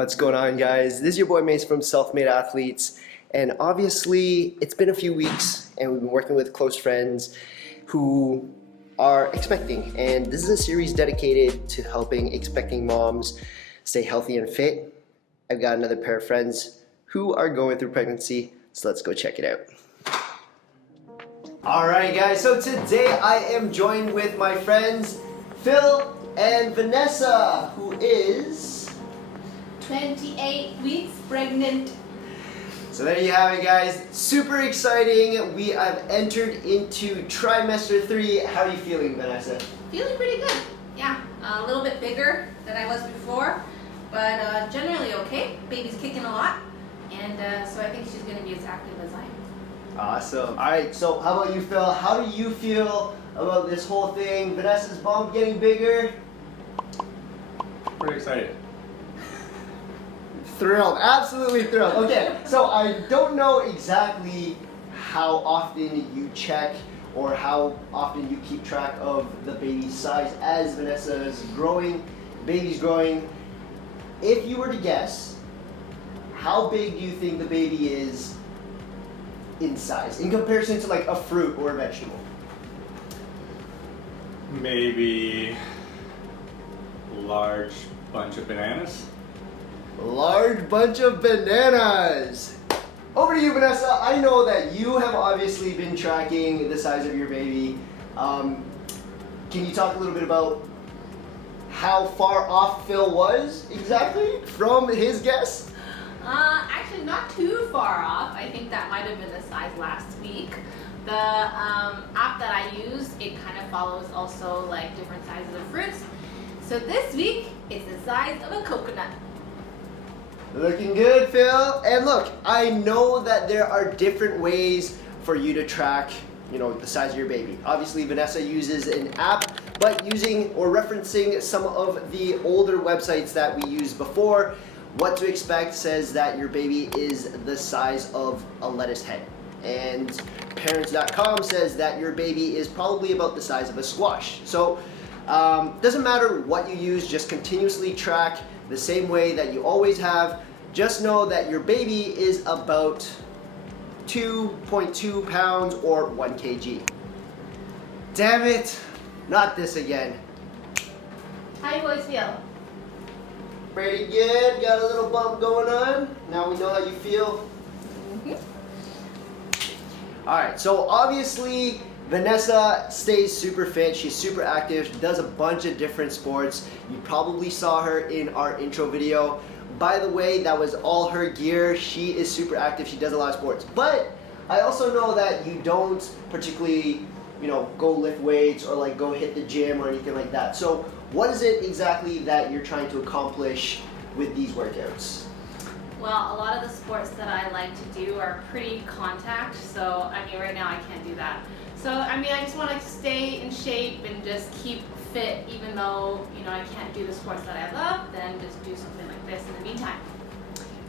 What's going on, guys? This is your boy Mace from Self-Made Athletes, and obviously it's been a few weeks and we've been working with close friends who are expecting, and this is a series dedicated to helping expecting moms stay healthy and fit. I've got another pair of friends who are going through pregnancy, so let's go check it out. Alright guys, so today I am joined with my friends Phil and Vanessa, who is 28 weeks pregnant. So there you have it, guys. Super exciting. We have entered into trimester 3. How are you feeling, Vanessa? Feeling pretty good. Yeah, a little bit bigger than I was before, but generally okay. Baby's kicking a lot, and so I think she's going to be as active as I am. Awesome. All right, so how about you, Phil? How do you feel about this whole thing? Vanessa's bump getting bigger? Pretty excited. Thrilled, absolutely thrilled. Okay, so I don't know exactly how often you check or how often you keep track of the baby's size as Vanessa is growing, baby's growing. If you were to guess, how big do you think the baby is in size in comparison to like a fruit or a vegetable? Maybe a large bunch of bananas. Large bunch of bananas. Over to you, Vanessa. I know that you have obviously been tracking the size of your baby. Can you talk a little bit about how far off Phil was exactly from his guess? Actually not too far off. I think that might have been the size last week. The app that I use, it kind of follows also like different sizes of fruits. So this week, it's the size of a coconut. Looking good, Phil. And look, I know that there are different ways for you to track, the size of your baby. Obviously, Vanessa uses an app, but using or referencing some of the older websites that we used before, What to Expect says that your baby is the size of a lettuce head. And parents.com says that your baby is probably about the size of a squash. So, doesn't matter what you use, just continuously track the same way that you always have. Just know that your baby is about 2.2 pounds or 1 kg. Damn it, not this again. How do you boys feel? Pretty good, got a little bump going on. Now we know how you feel. Alright, so obviously Vanessa stays super fit, she's super active, she does a bunch of different sports. You probably saw her in our intro video. By the way, that was all her gear. She is super active, she does a lot of sports. But I also know that you don't particularly, go lift weights or like go hit the gym or anything like that. So what is it exactly that you're trying to accomplish with these workouts? Well, a lot of the sports that I like to do are pretty contact, so right now I can't do that. So I just want to stay in shape and just keep fit, even though I can't do the sports that I love, then just do something like this in the meantime.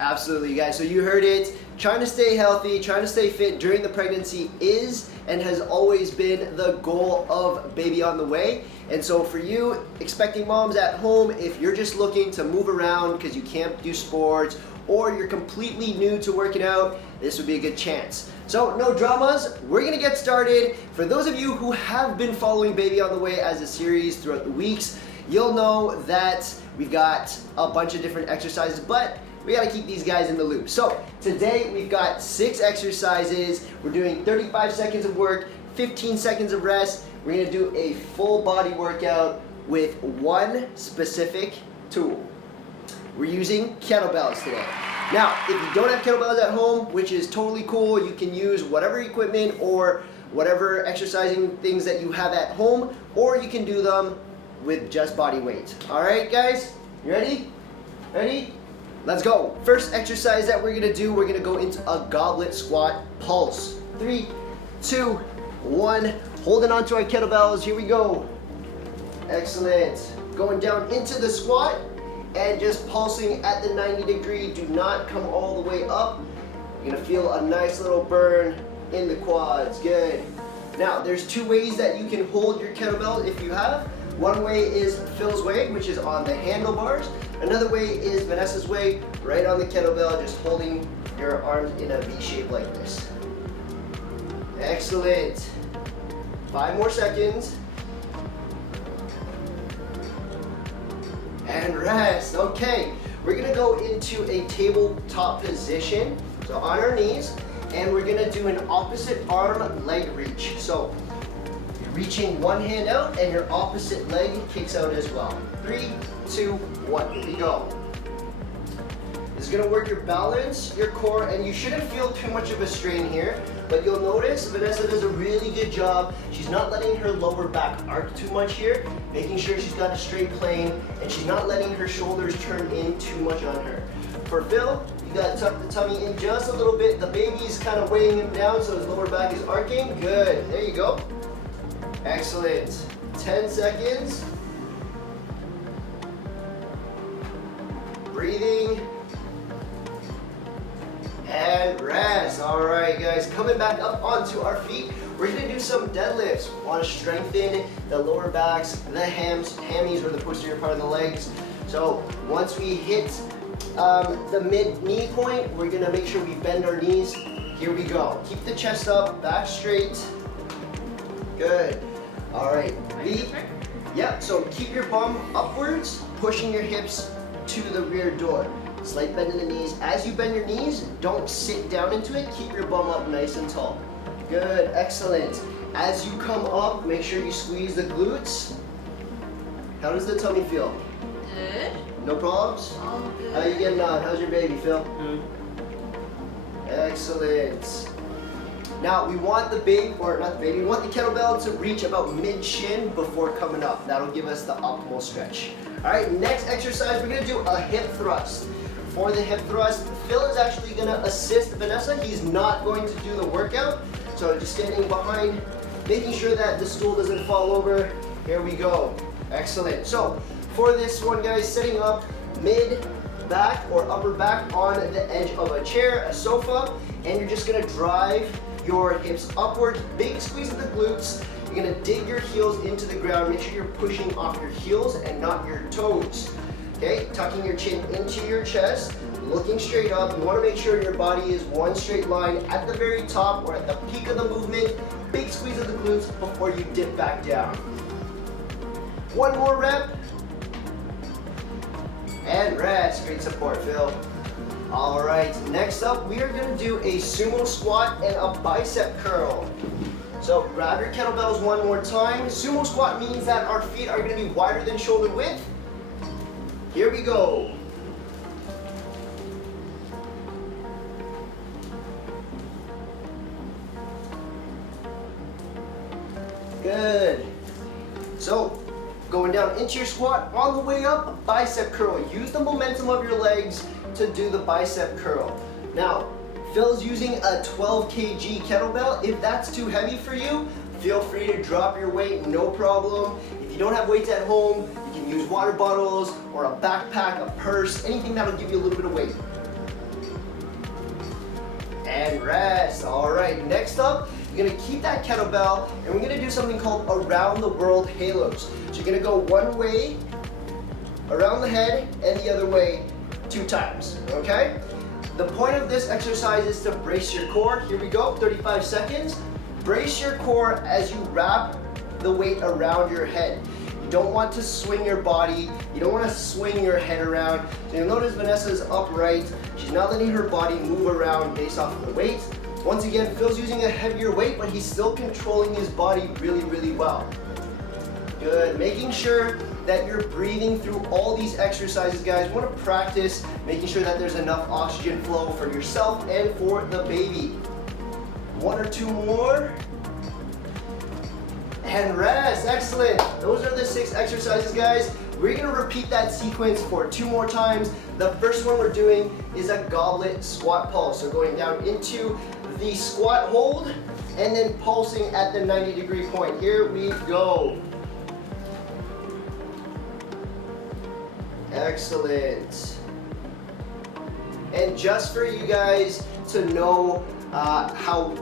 Absolutely, guys. So you heard it. Trying to stay healthy, trying to stay fit during the pregnancy is and has always been the goal of Baby on the Way. And so for you expecting moms at home, if you're just looking to move around because you can't do sports or you're completely new to working out, this would be a good chance. So no dramas, we're gonna get started. For those of you who have been following Baby on the Way as a series throughout the weeks, you'll know that we've got a bunch of different exercises, but we gotta keep these guys in the loop. So today we've got 6 exercises. We're doing 35 seconds of work, 15 seconds of rest. We're gonna do a full body workout with one specific tool. We're using kettlebells today. Now, if you don't have kettlebells at home, which is totally cool, you can use whatever equipment or whatever exercising things that you have at home, or you can do them with just body weight. All right, guys, you ready? Ready? Let's go. First exercise that we're gonna do, we're gonna go into a goblet squat pulse. 3, 2, 1. Holding on to our kettlebells, here we go. Excellent. Going down into the squat and just pulsing at the 90-degree. Do not come all the way up. You're gonna feel a nice little burn in the quads. Good. Now, there's 2 ways that you can hold your kettlebell if you have. One way is Phil's way, which is on the handlebars. Another way is Vanessa's way, right on the kettlebell, just holding your arms in a V shape like this. Excellent. 5 more seconds. And rest. Okay, we're gonna go into a tabletop position. So on our knees, and we're gonna do an opposite arm leg reach. So you're reaching one hand out and your opposite leg kicks out as well. 3, 2, 1, here we go. This is gonna work your balance, your core, and you shouldn't feel too much of a strain here, but you'll notice Vanessa does a really good job. She's not letting her lower back arc too much here, making sure she's got a straight plane, and she's not letting her shoulders turn in too much on her. For Phil, you gotta tuck the tummy in just a little bit. The baby's kind of weighing him down, so his lower back is arcing. Good, there you go. Excellent. 10 seconds. Breathing. And rest. All right, guys, coming back up onto our feet, we're gonna do some deadlifts. We wanna strengthen the lower backs, the hammies, or the posterior part of the legs. So once we hit the mid knee point, we're gonna make sure we bend our knees. Here we go. Keep the chest up, back straight. Good. All right. Yep, so keep your bum upwards, pushing your hips to the rear door. Slight bend in the knees. As you bend your knees, don't sit down into it. Keep your bum up nice and tall. Good, excellent. As you come up, make sure you squeeze the glutes. How does the tummy feel? Good. No problems? All good. How you getting on? How's your baby, Phil? Excellent. Now we want the baby, or not the baby, we want the kettlebell to reach about mid-shin before coming up. That'll give us the optimal stretch. All right, next exercise, we're gonna do a hip thrust. For the hip thrust, Phil is actually gonna assist Vanessa. He's not going to do the workout. So just standing behind, making sure that the stool doesn't fall over. Here we go. Excellent. So for this one, guys, sitting up mid back or upper back on the edge of a chair, a sofa, and you're just gonna drive your hips upwards, big squeeze of the glutes. You're gonna dig your heels into the ground. Make sure you're pushing off your heels and not your toes. Okay, tucking your chin into your chest, looking straight up. You wanna make sure your body is one straight line at the very top or at the peak of the movement. Big squeeze of the glutes before you dip back down. One more rep. And rest. Great support, Phil. All right, next up, we are gonna do a sumo squat and a bicep curl. So grab your kettlebells one more time. Sumo squat means that our feet are gonna be wider than shoulder width. Here we go. Good. So, going down into your squat, on the way up, bicep curl. Use the momentum of your legs to do the bicep curl. Now, Phil's using a 12 kg kettlebell. If that's too heavy for you, feel free to drop your weight, no problem. If you don't have weights at home, you can use water bottles or a backpack, a purse, anything that'll give you a little bit of weight. And rest. All right, next up, you're gonna keep that kettlebell and we're gonna do something called around the world halos. So you're gonna go one way around the head and the other way 2 times, okay? The point of this exercise is to brace your core. Here we go, 35 seconds. Brace your core as you wrap the weight around your head. You don't want to swing your body. You don't want to swing your head around. So you'll notice Vanessa's upright. She's not letting her body move around based off of the weight. Once again, Phil's using a heavier weight, but he's still controlling his body really, really well. Good, making sure that you're breathing through all these exercises, guys. You want to practice making sure that there's enough oxygen flow for yourself and for the baby. 1 or 2 more. And rest, excellent. Those are the 6 exercises, guys. We're gonna repeat that sequence for 2 more times. The first one we're doing is a goblet squat pulse. So going down into the squat hold and then pulsing at the 90-degree point. Here we go. Excellent. And just for you guys to know how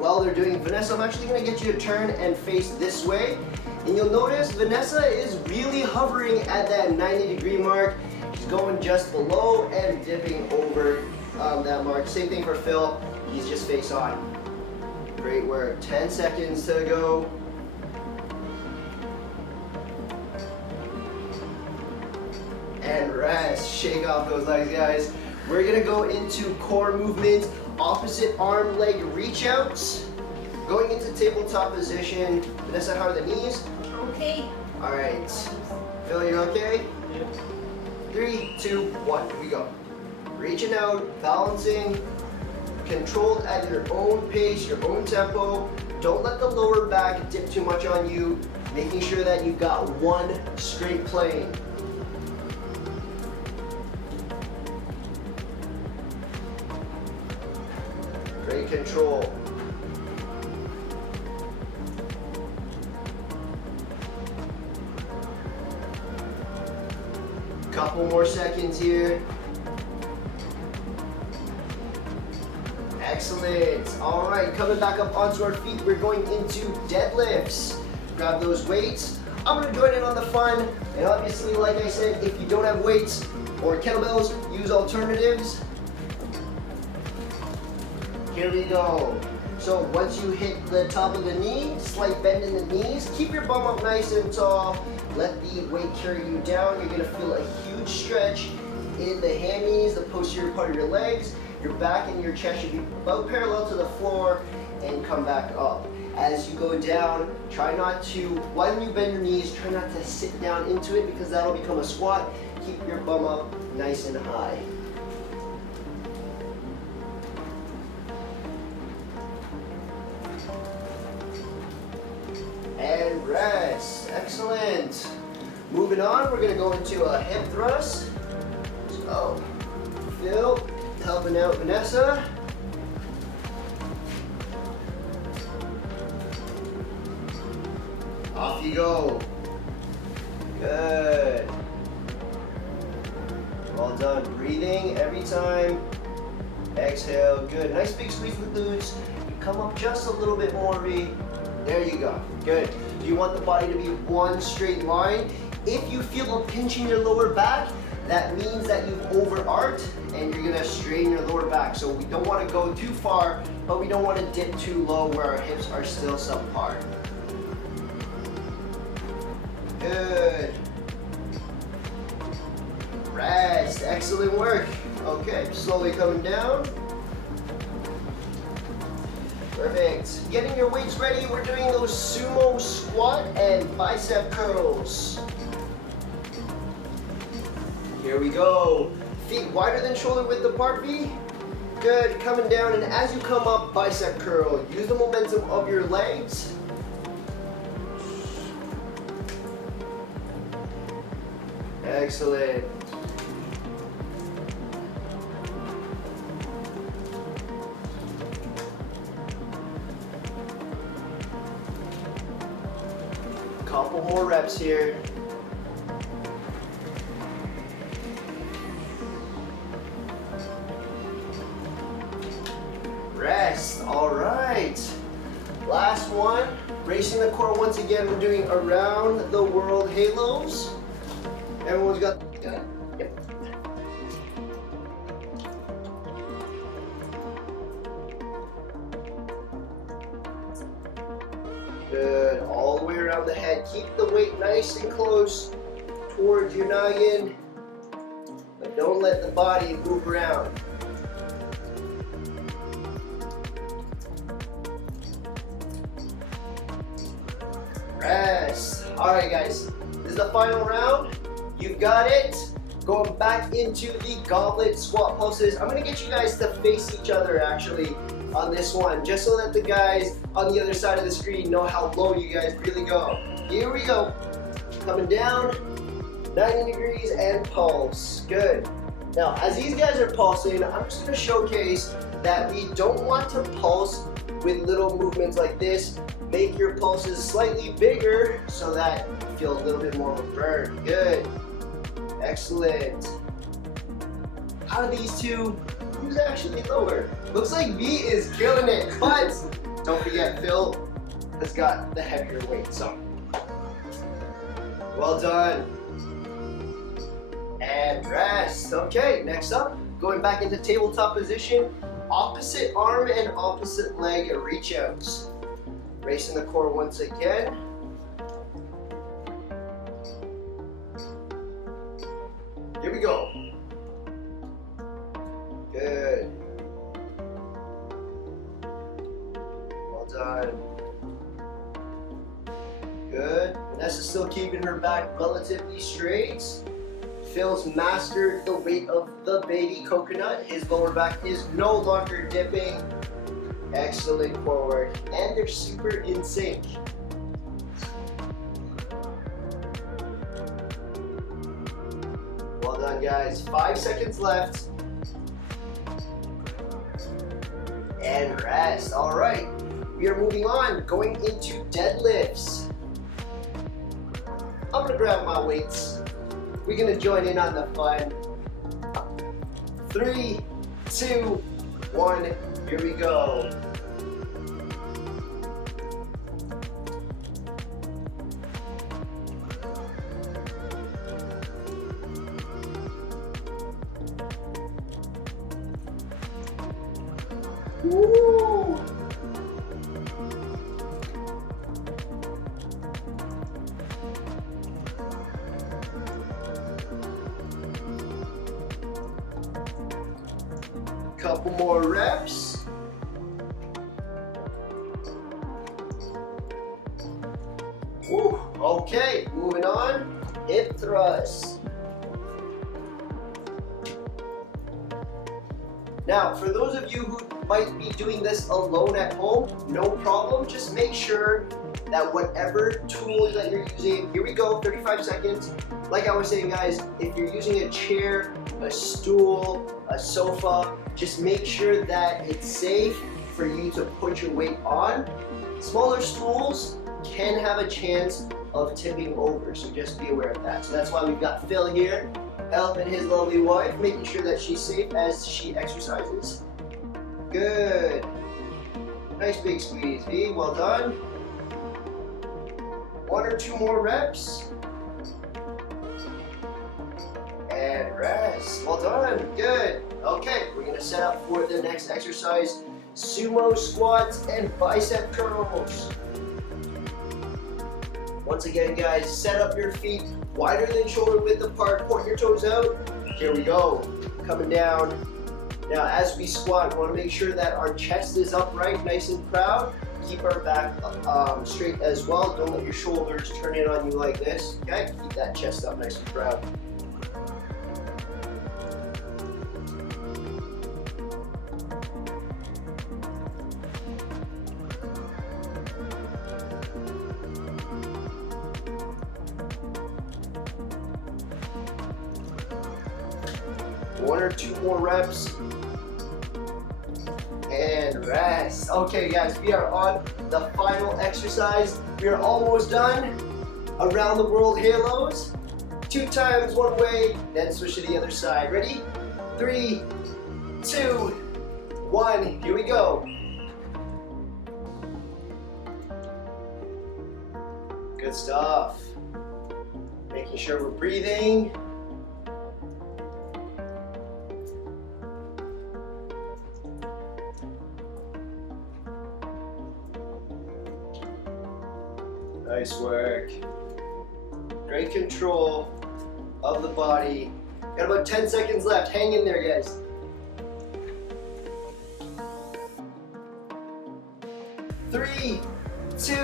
well they're doing, Vanessa, I'm actually gonna get you to turn and face this way. And you'll notice Vanessa is really hovering at that 90-degree mark. She's going just below and dipping over that mark. Same thing for Phil, he's just face on. Great work, 10 seconds to go. And rest, shake off those legs, guys. We're gonna go into core movement, opposite arm leg reach outs. Going into tabletop position. Vanessa, how are the knees? Okay. All right, Phil, you okay? 3, 2, 1, here we go. Reaching out, balancing, controlled at your own pace, your own tempo. Don't let the lower back dip too much on you. Making sure that you've got one straight plane. Great control. Couple more seconds here. Excellent. All right, coming back up onto our feet, we're going into deadlifts. Grab those weights. I'm gonna join in on the fun. And obviously, like I said, if you don't have weights or kettlebells, use alternatives. Here we go. So once you hit the top of the knee, slight bend in the knees, keep your bum up nice and tall. Let the weight carry you down. You're gonna feel a huge stretch in the hammies, the posterior part of your legs. Your back and your chest should be about parallel to the floor and come back up. As you go down, try not to, when you bend your knees, try not to sit down into it because that'll become a squat. Keep your bum up nice and high. And rest. Excellent. Moving on, we're gonna go into a hip thrust. So, Phil, helping out Vanessa. Off you go. Good. Well done. Breathing every time. Exhale. Good. Nice big squeeze with glutes. Come up just a little bit more, V. There you go. Good. You want the body to be one straight line. If you feel a pinch in your lower back, that means that you've over-arched and you're gonna strain your lower back. So we don't wanna go too far, but we don't wanna dip too low where our hips are still subpar. Good. Rest. Excellent work. Okay, slowly coming down. Perfect. Getting your weights ready. We're doing those sumo squat and bicep curls. Here we go. Feet wider than shoulder width apart, V. Good. Coming down, and as you come up, bicep curl. Use the momentum of your legs. Excellent. Couple more reps here. Rest. All right. Last one. Bracing the core once again. We're doing around the world halos. Everyone's got. Yep. Good. All the way around the head. Keep the weight nice and close towards your noggin, but don't let the body move around. Rest. All right, guys. This is the final round. You've got it. Going back into the goblet squat pulses. I'm gonna get you guys to face each other actually on this one, just so that the guys on the other side of the screen know how low you guys really go. Here we go. Coming down, 90 degrees and pulse. Good. Now, as these guys are pulsing, I'm just gonna showcase that we don't want to pulse with little movements like this. Make your pulses slightly bigger so that you feel a little bit more of a burn. Good. Excellent. Out of these two, who's actually lower? Looks like V is killing it, but don't forget Phil has got the heavier weight, so well done. and rest. Okay, next up, going back into tabletop position, opposite arm and opposite leg reach outs. Racing the core once again. Here we go. Good. Well done. Good. Vanessa's still keeping her back relatively straight. Phil's mastered the weight of the baby coconut. His lower back is no longer dipping. Excellent core work. And they're super in sync. Well done, guys. 5 seconds left. And rest. All right. We are moving on, going into deadlifts. I'm gonna grab my weights. We're gonna join in on the fun. 3, 2, 1, here we go. Woo! Couple more reps. Woo. Okay, moving on. Hip thrust. Now, for those of you who might be doing this alone at home, no problem. Just make sure that whatever tool that you're using, here we go, 35 seconds. Like I was saying, guys, if you're using a chair, a stool, a sofa, just make sure that it's safe for you to put your weight on. Smaller stools can have a chance of tipping over, so just be aware of that. So that's why we've got Phil here, helping his lovely wife, making sure that she's safe as she exercises. Good. Nice big squeeze, V. Well done. 1 or 2 more reps. And rest. Well done. Good. Okay, we're going to set up for the next exercise, sumo squats and bicep curls. Once again, guys, set up your feet wider than shoulder width apart. Point your toes out. Here we go. Coming down. Now, as we squat, we want to make sure that our chest is upright, nice and proud. Keep our back straight as well. Don't let your shoulders turn in on you like this. Okay? Keep that chest up nice and proud. One or 2 more reps. And rest. Okay, guys, we are on the final exercise. We are almost done. Around the world halos. 2 times one way, then switch to the other side. Ready? 3, 2, 1. Here we go. Good stuff. Making sure we're breathing. Nice work. Great control of the body. Got about 10 seconds left. Hang in there, guys. 3, 2,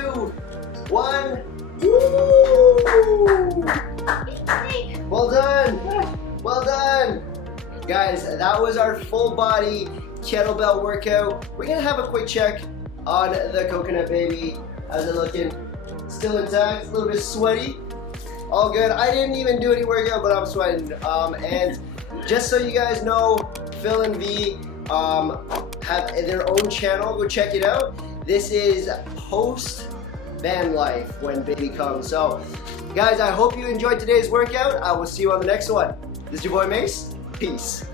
1. Woo! Well done. Well done. Guys, that was our full body kettlebell workout. We're gonna have a quick check on the coconut baby. How's it looking? Still intact, a little bit sweaty. All good. I didn't even do any workout, but I'm sweating. And just so you guys know, Phil and V have their own channel. Go check it out. This is post van life when baby comes. So, guys, I hope you enjoyed today's workout. I will see you on the next one. This is your boy Mace. Peace.